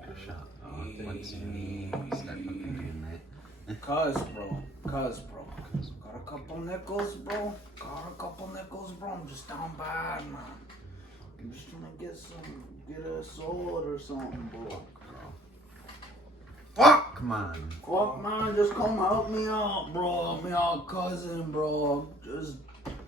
Shut up. Once you start fucking doing that. Cuz, bro. Got a couple nickels, bro. I'm just down bad, man. I'm just trying to get a sword or something, bro. Fuck! Come on. Fuck, man, just come help me out, bro. Me out, cousin, bro. Just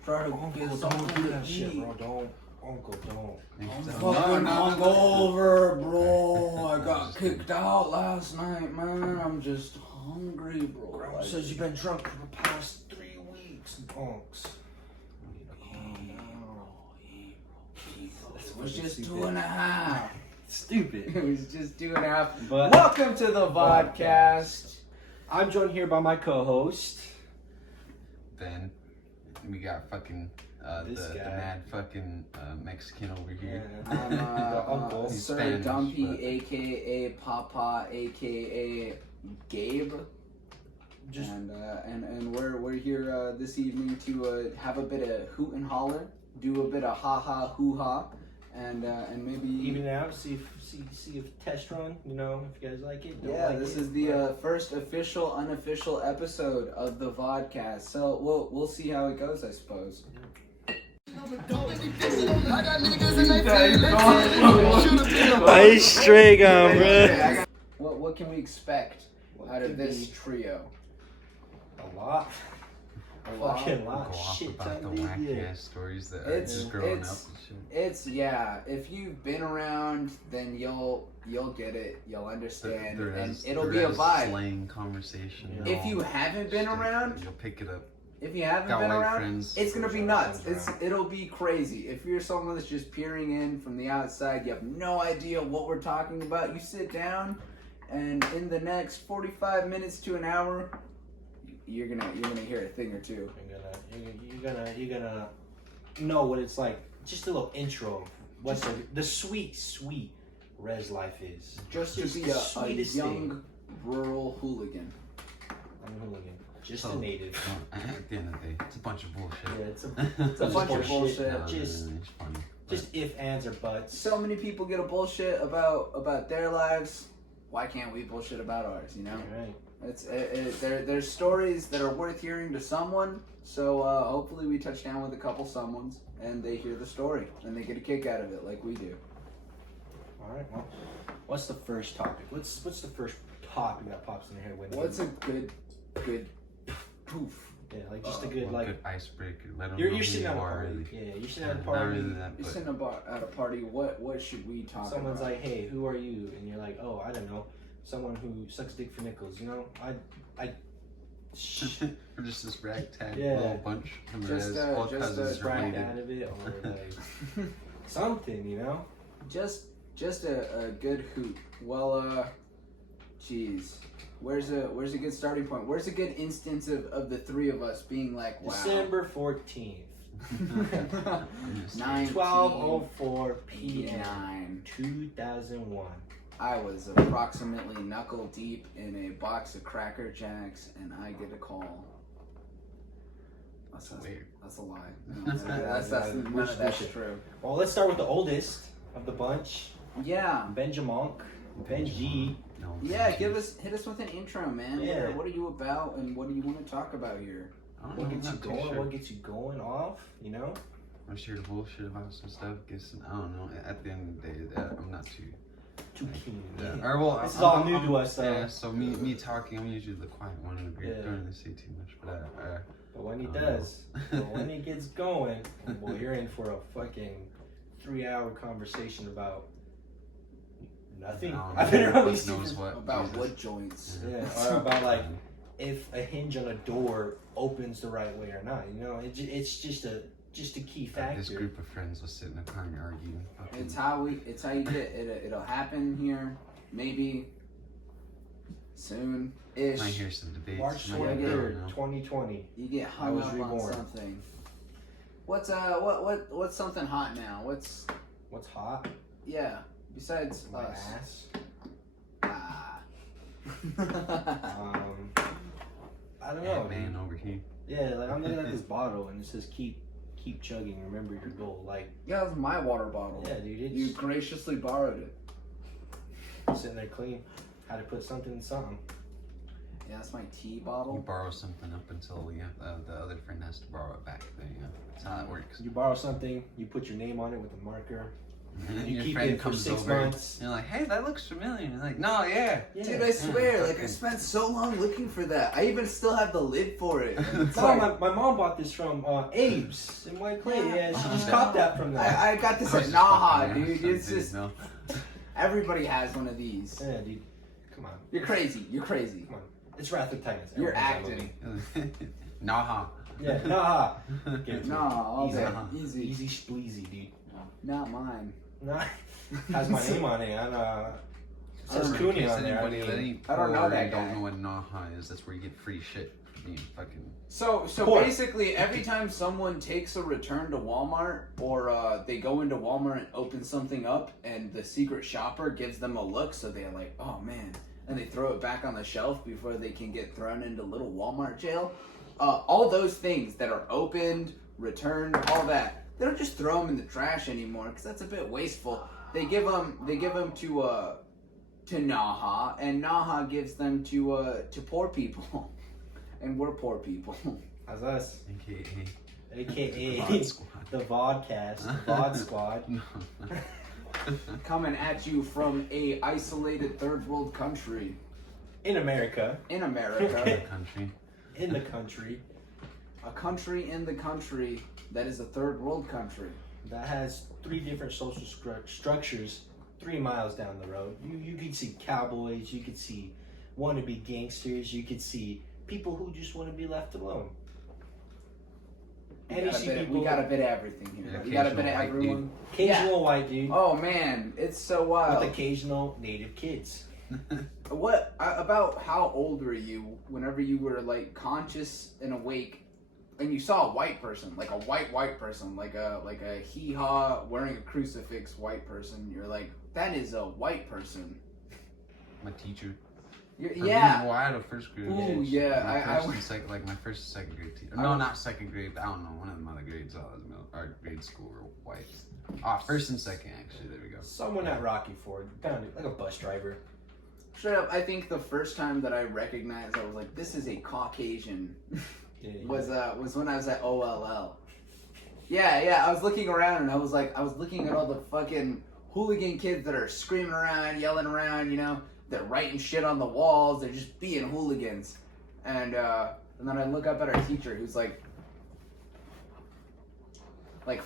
try to get something Don't do to that shit, eat. bro. Don't. Uncle, don't. I'm fucking hungover, bro. I got kicked out last night, man. I'm just hungry, bro. Grandma says you've been drunk for the past 3 weeks, punks. It was just 2.5. Stupid. It was just 2.5. But Welcome to the Vodcast. I'm joined here by my co-host. Then we got fucking This the guy. mad fucking Mexican over here. I'm The uncle. He's Sir Spanish, Dumpy, but- aka Papa, aka Gabe. Just And we're here this evening to have a bit of hoot and holler, do a bit of ha ha hoo ha, and maybe even out, see if test run. You know, if you guys like it. Don't yeah, like this it, is the but- first official unofficial episode of the Vodcast. So we'll see how it goes, I suppose. I straight on, bro. What can we expect out of this trio? A lot. A lot? Fucking Go lot. off Shit about the ton, wacky yeah. ass stories that are It's- just growing up it's- and shit. It's if you've been around, then you'll get it, you'll understand, and it'll be a vibe. Slang conversation. and If all you haven't been shit, around, you'll pick it up. if you haven't Got been white around, friends. it's gonna be nuts. Friends around. It'll be crazy. If you're someone that's just peering in from the outside, you have no idea what we're talking about. You sit down, and in the next 45 minutes to an hour, you're gonna hear a thing or two. You're gonna know what it's like. Just a little intro. What the sweet res life is. Just to Just be the a sweetest young thing. rural hooligan. I'm a hooligan. Just So, a native. At the end of the day, it's a bunch of bullshit. Yeah, it's a a bunch of bullshit. No, Just it's funny. just if, ands, or buts. So many people get a bullshit about their lives. Why can't we bullshit about ours? You know, Right. there's stories that are worth hearing to someone. So hopefully we touch down with a couple someones and they hear the story and they get a kick out of it like we do. All right. Well, what's the first topic? What's the first topic that pops in your head when? What's a good poof? Yeah, like just a good like. Good icebreaker. Let them know You're who sitting you at a are, party. really. Yeah, you're sitting at a Not party. really that, You're but sitting at a party. What should we talk Someone's about? like, "Hey, who are you?" And you're like, "Oh, I don't know. Someone who sucks dick for nickels." You know, Or just this ragtag Yeah. little bunch from Just, all just, cousins brag related. out of it or like something, you know. Just a good hoot. Well, geez. Where's a good starting point? Where's a good instance of the three of us being like, wow. December 14th, 12:04 p.m. 2001. I was approximately knuckle deep in a box of Cracker Jacks, and I get a call. That's Weird. That's a lie. No, none of that's true. Well, let's start with the oldest of the bunch, Yeah. Benjamonk, Benji. No, Yeah, hit us with an intro, man. Yeah. What are you about, and what do you want to talk about here? I don't What know, gets you I'm not too going? sure. What gets you going off? You know. I'm sure to bullshit about some stuff. I don't know. At the end of the day, I'm not too. Too keen. Yeah. Yeah. Or, well, This is I'm- all I'm- new to I'm- us, so. Yeah, so me talking, I'm usually the quiet one in the group. Yeah. Don't really say too much, but But when he I don't does, but when he gets going, boy, you're in for a fucking 3-hour conversation about nothing. I don't I've been know, around fuck these knows people. what. About Jesus. wood joints. Yeah, or about like if a hinge on a door opens the right way or not. You know, it's just a key factor. This group of friends will sit in a car and argue. Fucking- It's how you get it. It'll happen here, maybe soon-ish. Might hear some debates. March might 23rd, not know. 2020. You get I hung was up on reborn. something. What's something hot now? What's What's hot? yeah? Besides My us. ass. Ah. I don't know. Man over here. Yeah, like I'm looking at this bottle and it says keep chugging. Remember your goal. Like, Yeah, that was my water bottle. yeah, dude. It's, You graciously borrowed it. Sitting there clean. Had to put something in something. Yeah, that's my tea You bottle. borrow something up until the other friend has to borrow it back. There you go. That's how it works. You borrow something, you put your name on it with a marker. And then You your keep friend it for comes 6 over. months. And you're like, hey, that looks familiar. And you're like, no, yeah. Dude, I swear, like I fucking- spent so long looking for that. I even still have the lid for it. It's No, like- my mom bought this from Abe's in White Clay. Yeah, she just Oh, copped that from that. I got this Of course at it's Naha, fucking dude. awesome, It's just no. everybody has one of these. Yeah, dude. Come on. You're crazy. You're crazy. Come on. It's Wrath of Titans. You're Everyone's that acting. Nah. movie. Yeah, nah. Give it to me. Nah, all Easy. day. Uh-huh. Easy. Easy spleezy, dude. Not mine. Nah. Has my name on it. And, it says In Cooney case on there. I anybody that mean, ain't I don't know poor that and don't guy. know what Naha is, that's where you get free shit for being fucking. So Poor. basically, every time someone takes a return to Walmart, or they go into Walmart and open something up, and the secret shopper gives them a look, so they're like, "Oh man," and they throw it back on the shelf before they can get thrown into little Walmart jail. All those things that are opened, returned, all that, they don't just throw them in the trash anymore because that's a bit wasteful. They give them to Naha, and Naha gives them to poor people. And we're poor people. that's us. AKA. AKA Vod Squad. the Vodcast, the Vod Squad. No. Coming at you from a isolated third world country. In America. In America. Country. In the country. A country in the country that is a third world country. That has 3 different social structures 3 miles down the road. You could see cowboys, you could see wannabe gangsters, you could see people who just want to be left alone. And you see people, We got a bit of everything here. Yeah, We got a bit of occasional white everyone. occasional white dude Oh man, it's so wild. with occasional native kids. About how old were you whenever you were like conscious and awake and you saw a white person, like a white person, like a hee-haw wearing a crucifix white person? You're like, that is a white person. My teacher. Yeah. Well, I had a first grade. Ooh, teacher. yeah, My I first would- and second, like my first and second grade teacher. I No, would- not second grade. I don't know. One of them other grades. Our grade school were white. First and second, actually. There we go. Someone at Rocky Ford, found it like a bus driver. Straight up, I think the first time that I recognized, I was like, this is a Caucasian, Yeah, was when I was at OLL. Yeah, I was looking around and I was looking at all the fucking hooligan kids that are screaming around, yelling around, you know, they're writing shit on the walls, they're just being hooligans. And then I look up at our teacher who's like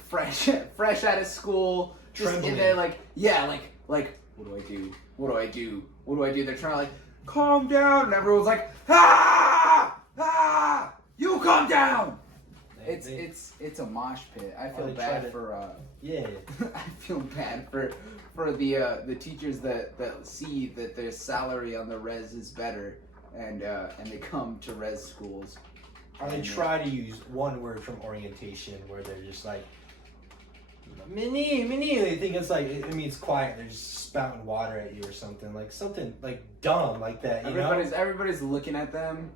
fresh out of school, just Trembling. in there like, yeah, like, what do I do? What do I do? What do I do? They're trying to like, calm down, and everyone's like, you calm down. It's a mosh pit. I feel they bad try to- for Yeah. I feel bad for the teachers that see that their salary on the res is better and they come to res schools. Or they try to use one word from orientation where they're just like, Mini. They think it's like, I mean, it's quiet. They're just spouting water at you or something like dumb like that. You know? Everybody's looking at them.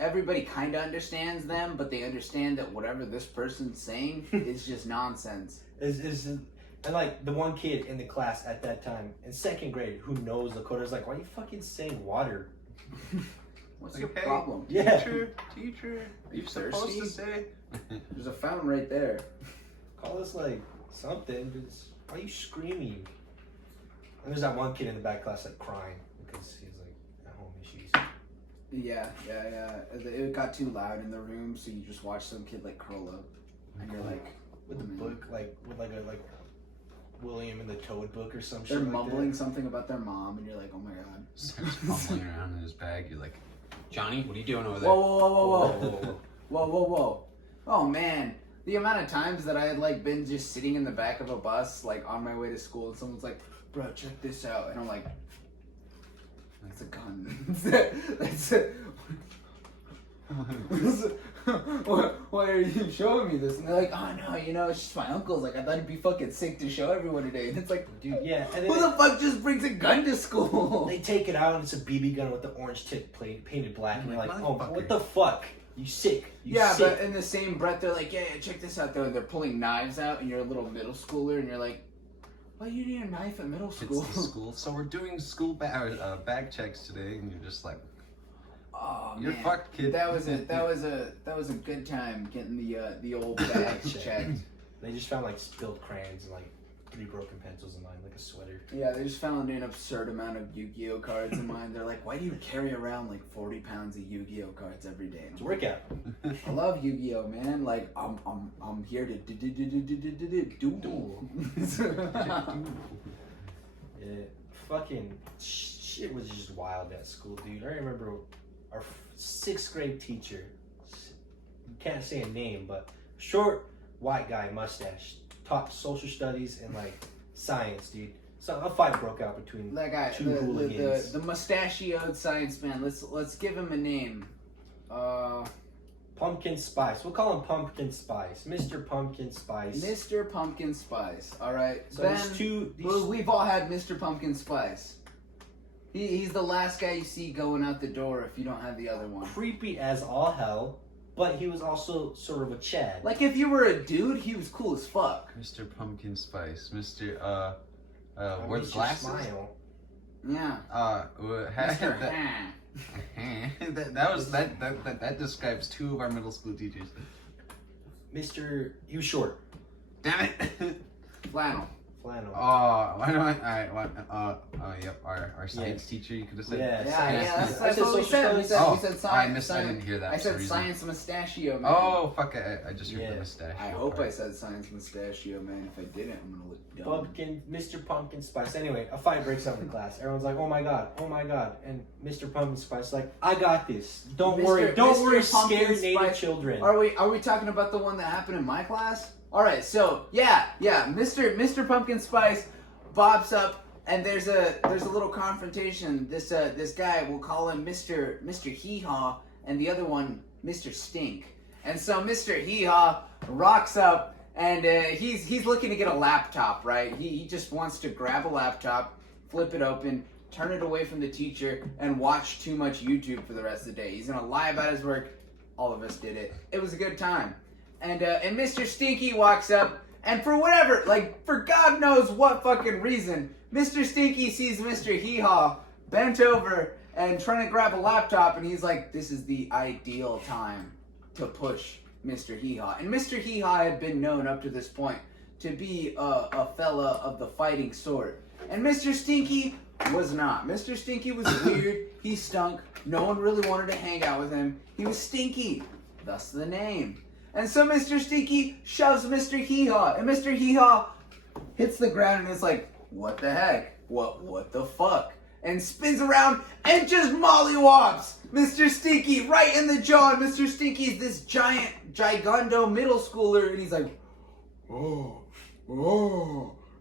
Everybody kind of understands them, but they understand that whatever this person's saying is just nonsense. And like the one kid in the class at that time in second grade who knows Lakota is like, why are you fucking saying water? What's Like, your hey, problem? Yeah. Teacher, are you You supposed thirsty? to say? There's a fountain right there. Call us like something. Because why are you screaming? And there's that one kid in the back class like crying because he's like at home issues. Yeah. It got too loud in the room, so you just watch some kid like curl up, and you're like, With the book, with William and the Toad book or some shit. they're like mumbling that. something about their mom, and you're like, oh my god. Starts fumbling around in his bag. You're like, Johnny, what are you doing over there? Whoa. Oh man. The amount of times that I had like been just sitting in the back of a bus, like on my way to school, and someone's like, bro, check this out. And I'm like, that's a gun. That's it. Why are you showing me this? And they're like, oh no, it's just my uncle's. Like, I thought it'd be fucking sick to show everyone today. And it's like, Dude, yeah. And who then the fuck just brings a gun to school? they take it out and it's a BB gun with the orange tip painted black. And you're like, oh, Motherfucker. what the fuck? You sick. You Yeah, sick. but in the same breath, they're like, yeah, check this out, though. And they're pulling knives out, and you're a little middle schooler, and you're like, Why do you need a knife at middle It's school? the school. So we're doing school bag checks today, and you're just like, Oh you're man, fucked, kid. that was a good time getting the old bags checked. They just found like spilled crayons and like 3 broken pencils in mine, like a sweater. Yeah, they just found an absurd amount of Yu-Gi-Oh cards in mine. They're like, why do you carry around like 40 pounds of Yu-Gi-Oh cards every day? It's a workout. I love Yu-Gi-Oh, man. Like, I'm here to duel. Yeah, fucking shit was just wild at school, dude. I remember our 6th grade teacher. Can't say a name, but short white guy, mustache, taught social studies and like science, dude. So a fight broke out between That guy, 2 hooligans. the mustachioed science man. Let's give him a name. Pumpkin Spice. We'll call him Pumpkin Spice. Mr. Pumpkin Spice. Mr. Pumpkin Spice. All right. So Ben, these we've all had Mr. Pumpkin Spice. He's the last guy you see going out the door if you don't have the other one. creepy as all hell, but he was also sort of a Chad. Like if you were a dude, he was cool as fuck. Mr. Pumpkin Spice, Mr. What wear the glasses. Smile. Yeah. Mr. that describes 2 of our middle school teachers. He was short. Damn it! Flannel. Flannel. Oh, why do yep, our science teacher. You could have said. Yeah, Yeah, science. that's what we said. We said Oh, science. I missed. I didn't hear that. I for some said reason. science mustachio, man. Oh fuck! I just heard Yeah. the mustache. I hope I said science mustachio, man. If I didn't, I'm gonna look dumb. Mr. Pumpkin Spice. Anyway, a fight breaks out in class. Everyone's like, oh my god. And Mr. Pumpkin Spice like, I got this. Don't worry, Mr. Pumpkin scare native Spice. children. Are we talking about the one that happened in my class? All right, so yeah, Mr. Pumpkin Spice bobs up, and there's a little confrontation. This guy, we'll call him Mr. Hee Haw, and the other one Mr. Stink. And so Mr. Hee Haw rocks up, and he's looking to get a laptop, right? He just wants to grab a laptop, flip it open, turn it away from the teacher, and watch too much YouTube for the rest of the day. He's gonna lie about his work. All of us did it. It was a good time. And Mr. Stinky walks up, and for whatever, like, for God knows what fucking reason, Mr. Stinky sees Mr. Hee Haw bent over and trying to grab a laptop, and he's like, this is the ideal time to push Mr. Hee Haw. And Mr. Hee Haw had been known up to this point to be a fella of the fighting sort. And Mr. Stinky was not. Mr. Stinky was weird, he stunk, no one really wanted to hang out with him. He was stinky, thus the name. And so Mr. Stinky shoves Mr. Hee Haw, and Mr. Hee Haw hits the ground and is like, what the heck? What the fuck? And spins around and just mollywops Mr. Stinky right in the jaw. And Mr. Stinky's this gigundo middle schooler, and he's like, oh.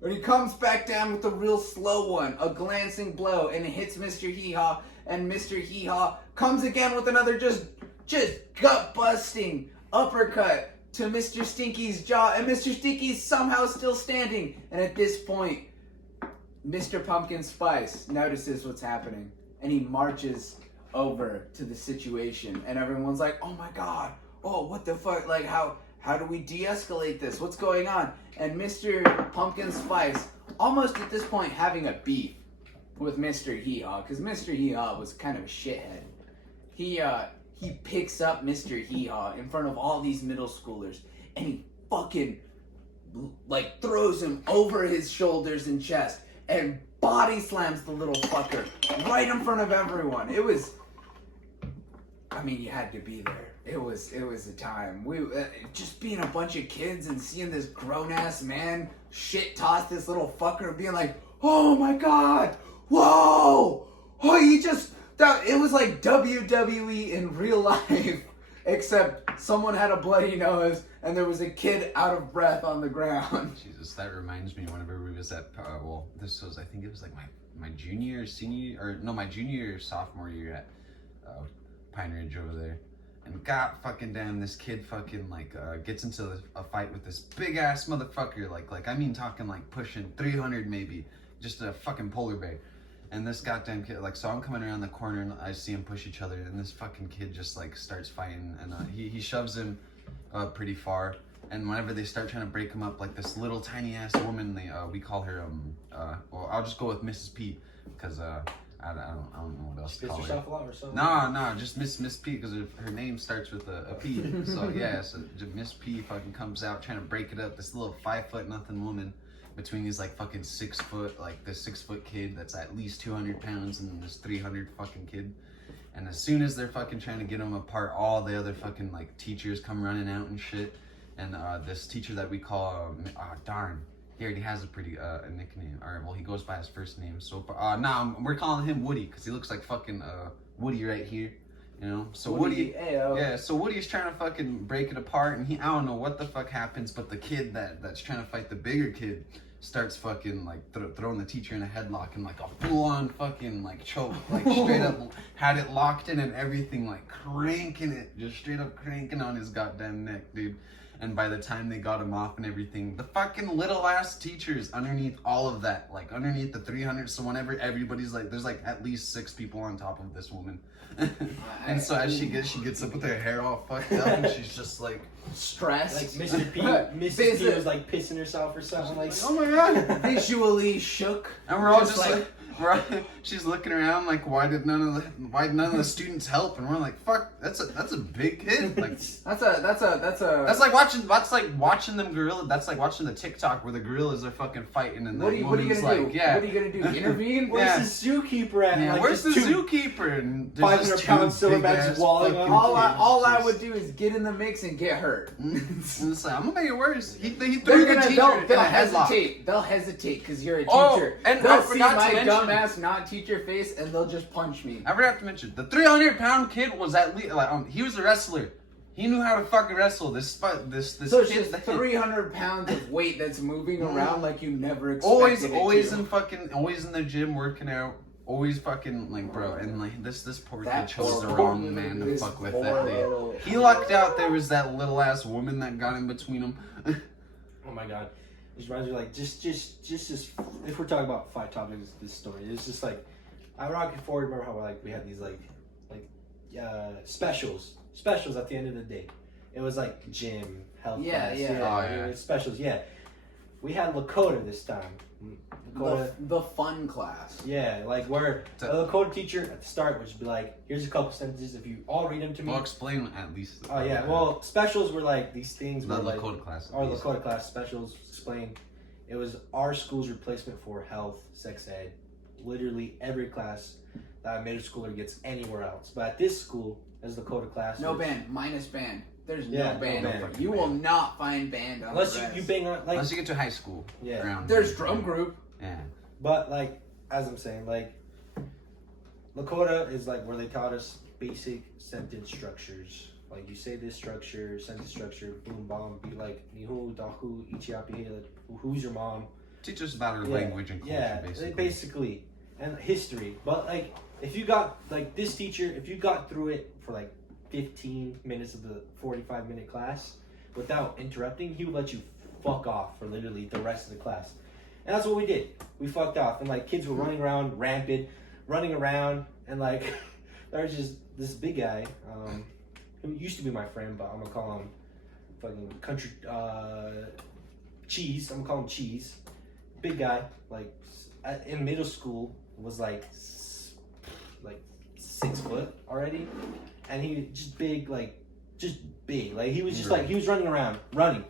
And he comes back down with a real slow one, a glancing blow, and it hits Mr. Hee Haw, and Mr. Hee Haw comes again with another just gut-busting uppercut to Mr. Stinky's jaw, and Mr. Stinky's somehow still standing. And at this point, Mr. Pumpkin Spice notices what's happening, and he marches over to the situation, and everyone's like, oh my god, oh, what the fuck, like, how do we de-escalate this? What's going on? And Mr. Pumpkin Spice, almost at this point having a beef with Mr. Hee Haw, because Mr. Hee Haw was kind of a shithead. He picks up Mr. Hee Haw in front of all these middle schoolers, and he fucking, like, throws him over his shoulders and chest, and body slams the little fucker right in front of everyone. It was, I mean, you had to be there. It was a time. We just being a bunch of kids and seeing this grown-ass man shit toss this little fucker and being like, oh my god, whoa, oh, it was like WWE in real life, except someone had a bloody nose and there was a kid out of breath on the ground. Jesus, that reminds me whenever we was at, this was, I think it was like my junior, sophomore year at Pine Ridge over there. And god fucking damn, this kid fucking gets into a fight with this big ass motherfucker, like I mean talking like pushing 300 maybe, just a fucking polar bear. And this goddamn kid, so I'm coming around the corner and I see him push each other, and this fucking kid just starts fighting, and he shoves him pretty far, And whenever they start trying to break him up, like this little tiny ass woman, we call her well, I'll just go with Mrs. P, because I don't know what else to call her. Yourself a lot or something? No, just Miss P, because her name starts with a P. So yeah, so Miss P fucking comes out trying to break it up. This little 5' nothing woman between these like fucking 6 foot, like this 6 foot kid that's at least 200 pounds and this 300 fucking kid. And as soon as they're fucking trying to get them apart, all the other fucking like teachers come running out and shit. And this teacher that we call, darn, he already has a pretty a nickname. Or well, he goes by his first name. So we're calling him Woody because he looks like fucking Woody right here. You know, so Woody, yeah. So Woody's trying to fucking break it apart, and I don't know what the fuck happens, but the kid that's trying to fight the bigger kid starts fucking like throwing the teacher in a headlock and like a full on fucking like choke, like straight up had it locked in and everything, like cranking it, just straight up cranking on his goddamn neck, dude. And by the time they got him off and everything, the fucking little ass teachers underneath all of that, like underneath the 300. So whenever everybody's like, there's like at least 6 people on top of this woman. And so as she gets up with her hair all fucked up and she's just like stressed. Like Mr. P, Mrs. P was like pissing herself or something. Like, oh my god, visually shook. And we're all just like she's looking around like, why none of the students help? And we're like, fuck, that's a big kid. Like that's like watching them gorilla. That's like watching the TikTok where the gorillas are fucking fighting and what are you gonna do? Yeah. What are you gonna do? Intervene? Where's the zookeeper at? Yeah, like, where's the zookeeper? And 500-pound silverbacks walling on. All I would do is get in the mix and get hurt. And it's like, I'm gonna make it worse. He threw the teacher they'll in a headlock. They'll hesitate because you're a Oh, teacher. and they'll I see forgot my to mention- dumbass not teacher face and they'll just punch me. I forgot to mention the 300-pound kid was at least like he was a wrestler. He knew how to fucking wrestle. This So it's kid, just 300 pounds of weight that's moving around like you never expected. always in the gym working out. Always fucking like, bro, and like this poor kid chose the wrong man to fuck with that day. He lucked out. There was that little ass woman that got in between them. Oh my god. These reminds me, like, just if we're talking about 5 topics of this story, it's just like, I rocket forward. Remember how like we had these like specials at the end of the day. It was like gym, health class. Yeah. It was specials. Yeah, we had Lakota this time. The fun class. Yeah, like where the Lakota teacher at the start would just be like, here's a couple sentences. If you all read them to me. Well, explain at least. Oh yeah. Well, specials were like these things. The were Lakota like, class. Our Lakota class specials explained. It was our school's replacement for health, sex ed. Literally every class that a middle schooler gets anywhere else. But at this school, as Lakota class, no band, minus band. There's no Yeah, band. no band. You will not find band on unless the rest. you bang on like Unless you get to high school. Yeah. Around There's drum group. Yeah. But like as I'm saying, like Lakota is like where they taught us basic sentence structures. Like you say this structure, sentence structure, boom, bomb, be like nihu, dahu, ichiapi, like who's your mom? Teach us about our language and culture, basically, and history. But like, if you got like this teacher, if you got through it for like 15 minutes of the 45-minute class without interrupting, he would let you fuck off for literally the rest of the class. And that's what we did. We fucked off, and like kids were running around, rampant, running around, and like there was just this big guy who used to be my friend, but I'm gonna call him fucking country Cheese. I'm gonna call him Cheese. Big guy, like in middle school, was like 6 foot already, and he just big, like he was just like he was running around, running.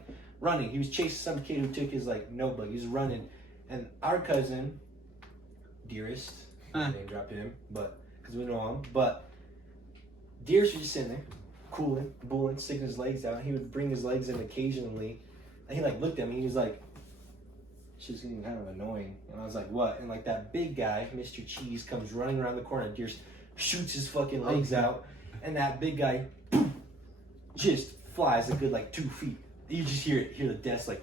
He was chasing some kid who took his like notebook. He was running, and our cousin, Dearest, name drop him, but because we know him, but Dearest was just sitting there, cooling, booling, sticking his legs out. He would bring his legs in occasionally, and he like looked at me. He was like. She's getting kind of annoying. And I was like, what? And like that big guy, Mr. Cheese, comes running around the corner. Deer shoots his fucking legs out. And that big guy just flies a good like 2 feet. You just hear the desk like,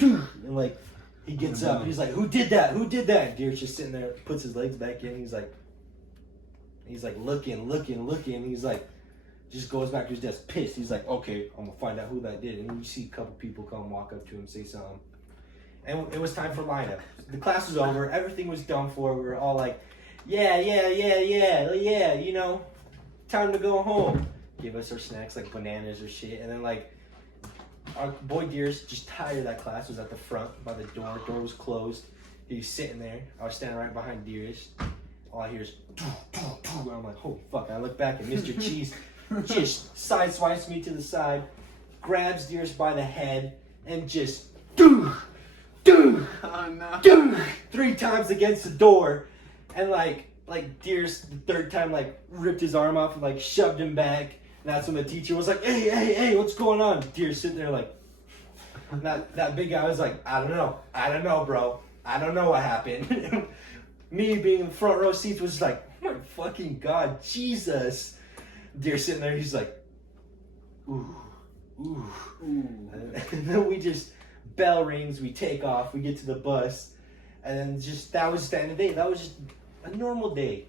and like he gets up and he's like, who did that? And Deer's just sitting there, puts his legs back in. He's like looking. He's like, just goes back to his desk pissed. He's like, okay, I'm gonna find out who that did. And you see a couple people come walk up to him, say something. And it was time for lineup. The class was over. Everything was done for. We were all like, yeah, you know, time to go home. Give us our snacks like bananas or shit. And then like our boy Deers, just tired of that class, was at the front by the door. Door was closed. He was sitting there. I was standing right behind Deers. All I hear is, and I'm like, holy fuck. I look back and Mr. Cheese just sideswipes me to the side, grabs Deers by the head, and just, oh no, 3 times against the door. And like Deers, the 3rd time, like, ripped his arm off and, like, shoved him back. And that's when the teacher was like, hey, what's going on? Deers sitting there like, that big guy was like, I don't know, bro. I don't know what happened. Me being in the front row seats was just like, oh my fucking God, Jesus. Deers sitting there, he's like, ooh. And then we just, bell rings, we take off, we get to the bus. And then that was just the end of the day. That was just a normal day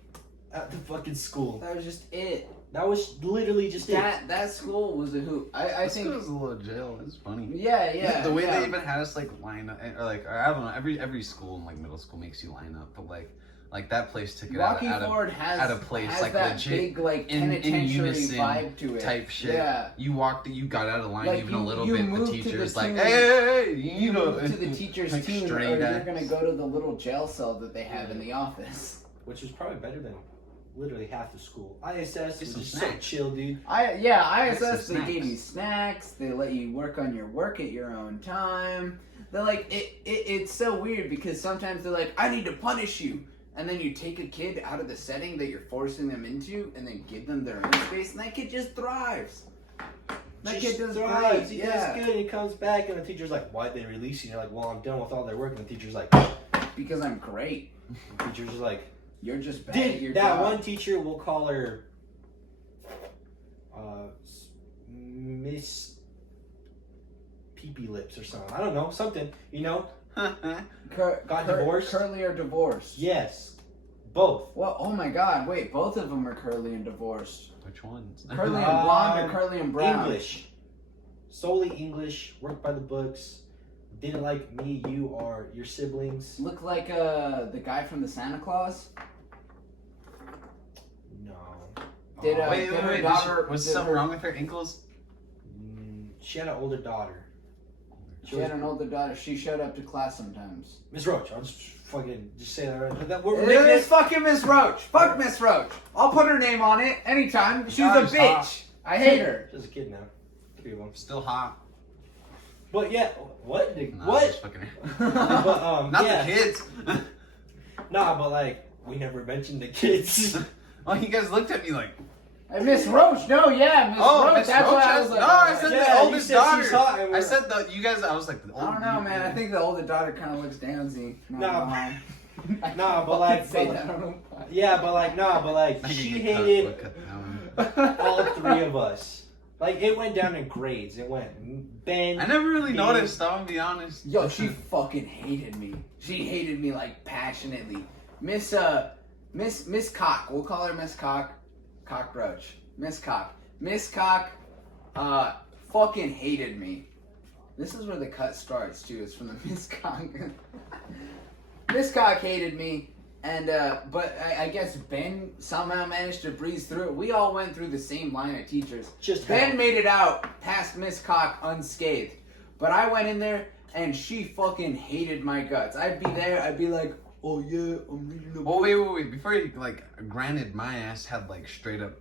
at the fucking school. That was just it. That was literally just that school was a hoot. I think it was a little jail. It's funny. Yeah. The way they even had us like line up, or like I don't know. Every school in like middle school makes you line up, but like that place took it Rocky out Ford of a place has like that legit big like in penitentiary unison vibe to it. type shit. Yeah. You got out of line Like even you- a little you bit. The moved to teacher the was like, tune- hey, You move to the teacher's like tune, or straight you're ass. gonna go to the little jail cell that they have in the office. which was probably better than literally half the school. ISS was some just so snacks. chill, dude. ISS, some they gave snacks. you snacks. They let you work on your work at your own time. They're like, it's so weird because sometimes they're like, I need to punish you. And then you take a kid out of the setting that you're forcing them into and then give them their own space, and that kid just thrives. That kid does great. He Yeah. does good, and he comes back, and the teacher's like, why'd they release you? And you're like, well, I'm done with all their work. And the teacher's like, Because I'm great. the teacher's just like, You're just bad at your that job. one teacher, we'll call her Miss Pee-Pee Lips or something. I don't know, something, you know? Got divorced? Curly or divorced? Yes, both. Well, oh my God! Wait, both of them are curly and divorced. Which ones? Curly and blonde or curly and brown? English. Solely English, worked by the books. Didn't like me, you, or your siblings. Look like the guy from the Santa Claus. No. Did, Wait. her Did daughter- was did something her- wrong with her ankles? She had an older daughter. She had an older daughter. She showed up to class sometimes. Miss Roach, I'll just fucking just say that right. It is fucking Miss Roach. Fuck Miss Roach. I'll put her name on it anytime. She's a Gosh, bitch. hot. I hate her. She's a kid now. 3 of them. Still hot. But yeah, what? Nah, What? just fucking But, Not yeah. the kids. Nah, but like, we never mentioned the kids. Oh, you guys looked at me like. And Miss Roach. No, yeah, Miss Roach. Miss That's why I Roach was like. no, I said Yeah, the you oldest said daughter. she's hot and I said the you guys. I was like the I don't know, man. I think the older daughter kind of looks downsy. Nah, nah, but like, say that. I don't know. yeah, but like, nah, but like, I can she get cut, hated we'll cut that one. all 3 of us. Like, it went down in grades. It went Ben. I never really me. noticed. I'm gonna be honest. Yo, she fucking hated me. She hated me like passionately. Miss Cock. We'll call her Miss Cock. Cockroach. Miss Cock. Miss Cock, fucking hated me. This is where the cut starts too. It's from the Miss Cock. Miss Cock hated me, and but I guess Ben somehow managed to breeze through it. We all went through the same line of teachers. Just Ben hell. made it out past Miss Cock unscathed, but I went in there and she fucking hated my guts. I'd be there. I'd be like, oh yeah, I'm reading a Oh wait. Before you granted, my ass had straight up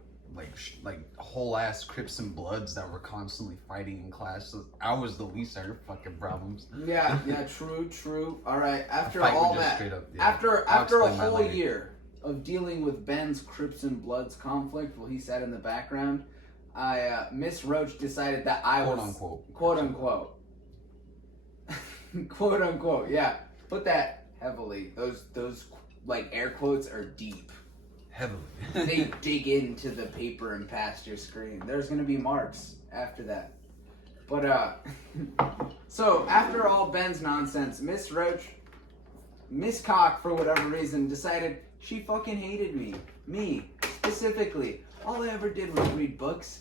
whole ass Crips and Bloods that were constantly fighting in class. So I was the least of her fucking problems. Yeah, true. All right, after Fight would all just that, straight up, yeah. after I'll a explain that whole later. year of dealing with Ben's Crips and Bloods conflict, while he sat in the background, Miss Roach decided that I Quote was unquote. quote unquote, yeah. Put that heavily. Those air quotes are deep. Heavily. They dig into the paper and past your screen. There's gonna be marks after that. But so after all Ben's nonsense, Miss Roach, Miss Cock, for whatever reason, decided she fucking hated me. Me, specifically. All I ever did was read books.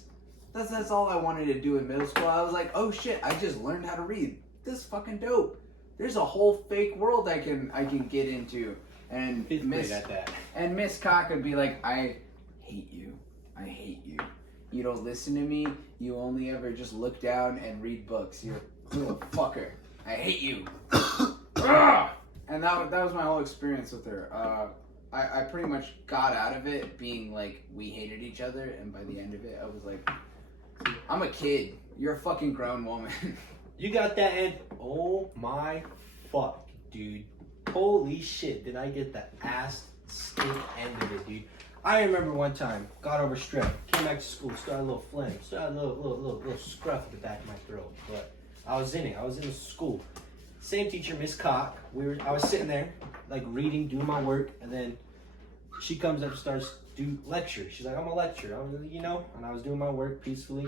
That's all I wanted to do in middle school. I was like, oh shit, I just learned how to read. This is fucking dope. There's a whole fake world I can get into. And Miss at that. Miss Cock would be like, I hate you. You don't listen to me. You only ever just look down and read books. You're a little fucker. I hate you. And that was my whole experience with her. I pretty much got out of it being like we hated each other, and by the end of it, I was like, I'm a kid. You're a fucking grown woman. You got that end. Oh my fuck, dude. Holy shit, did I get the ass stink end of it, dude. I remember one time, got over strep, came back to school, started a little phlegm, started a little scruff at the back of my throat. But I was in it. I was in school. Same teacher, Miss Cock. I was sitting there, like reading, doing my work, and then she comes up and starts do lecture. She's like, I'm a lecturer, and I was doing my work peacefully,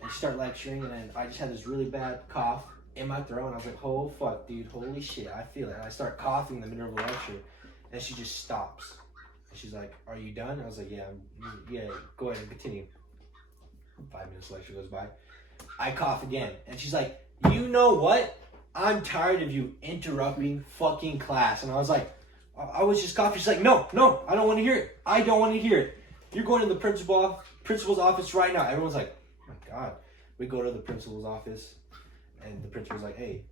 and she started lecturing, and then I just had this really bad cough in my throat, and I was like, oh fuck, dude, holy shit, I feel it. And I start coughing in the middle of the lecture, and she just stops. And she's like, are you done? I was like, yeah, go ahead and continue. 5 minutes lecture goes by. I cough again, and she's like, you know what? I'm tired of you interrupting fucking class. And I was like, I was just coughing. She's like, no, I don't want to hear it. I don't want to hear it. You're going to the principal's office right now. Everyone's like, oh my God. We go to the principal's office, and the principal's like, hey,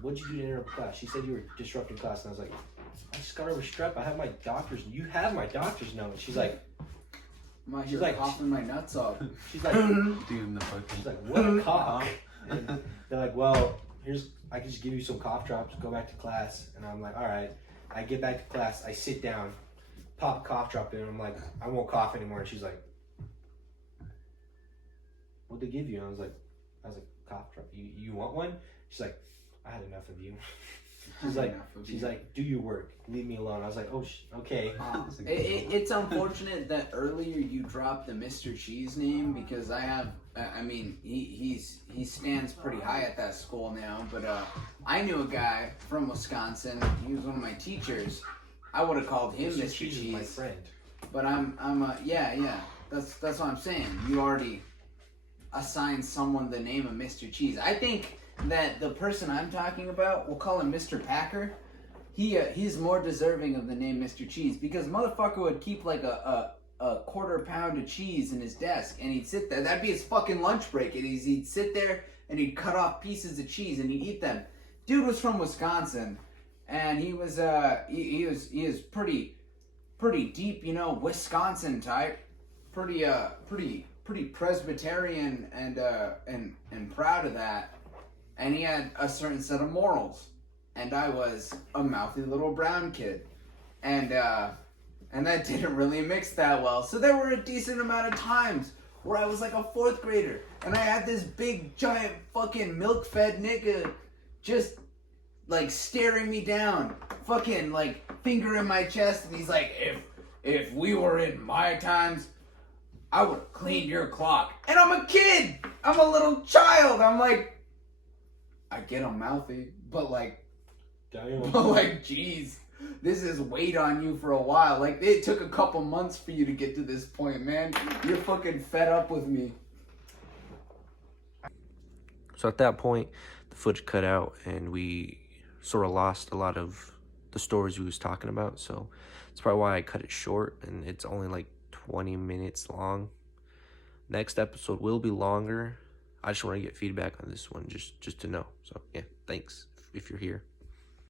what'd you do to interrupt class? She said you were disrupting class. And I was like, I just got over strep. I have my doctor's. You have my doctor's note. And she's like, She's like coughing my nuts off. She's like, Doing the fucking. she's like, what a cough. And they're like, well, I can just give you some cough drops, go back to class. And I'm like, all right. I get back to class, I sit down, pop a cough drop in, and I'm like, I won't cough anymore. And she's like, what'd they give you? And I was like, cough drop. You want one? She's like, I had enough of you. She's like, do your work. Leave me alone. I was like, oh, okay. It's unfortunate that earlier you dropped the Mr. Cheese name, because he stands pretty high at that school now, but I knew a guy from Wisconsin. He was one of my teachers. I would have called him Mr. Cheese. Is my friend. But yeah. That's what I'm saying. You already assigned someone the name of Mr. Cheese. I think that the person I'm talking about, we'll call him Mr. Packer. He's more deserving of the name Mr. Cheese, because motherfucker would keep like a quarter pound of cheese in his desk, and he'd sit there. That'd be his fucking lunch break. And he'd sit there and he'd cut off pieces of cheese and he'd eat them. Dude was from Wisconsin, and he was he is pretty deep, Wisconsin type, pretty Presbyterian and proud of that. And he had a certain set of morals, and I was a mouthy little brown kid, and that didn't really mix that well. So there were a decent amount of times where I was like a fourth grader, and I had this big giant fucking milk-fed nigga just like staring me down, fucking like finger in my chest, and he's like, if we were in my times, I would have cleaned your clock. And I'm a kid. I'm a little child. I'm like, I get I'm mouthy, but geez, this is weight on you for a while. Like, it took a couple months for you to get to this point, man. You're fucking fed up with me. So at that point, the footage cut out, and we sort of lost a lot of the stories we was talking about. So that's probably why I cut it short, and it's only like 20 minutes long. Next episode will be longer. I just want to get feedback on this one, just to know. So yeah, thanks if you're here.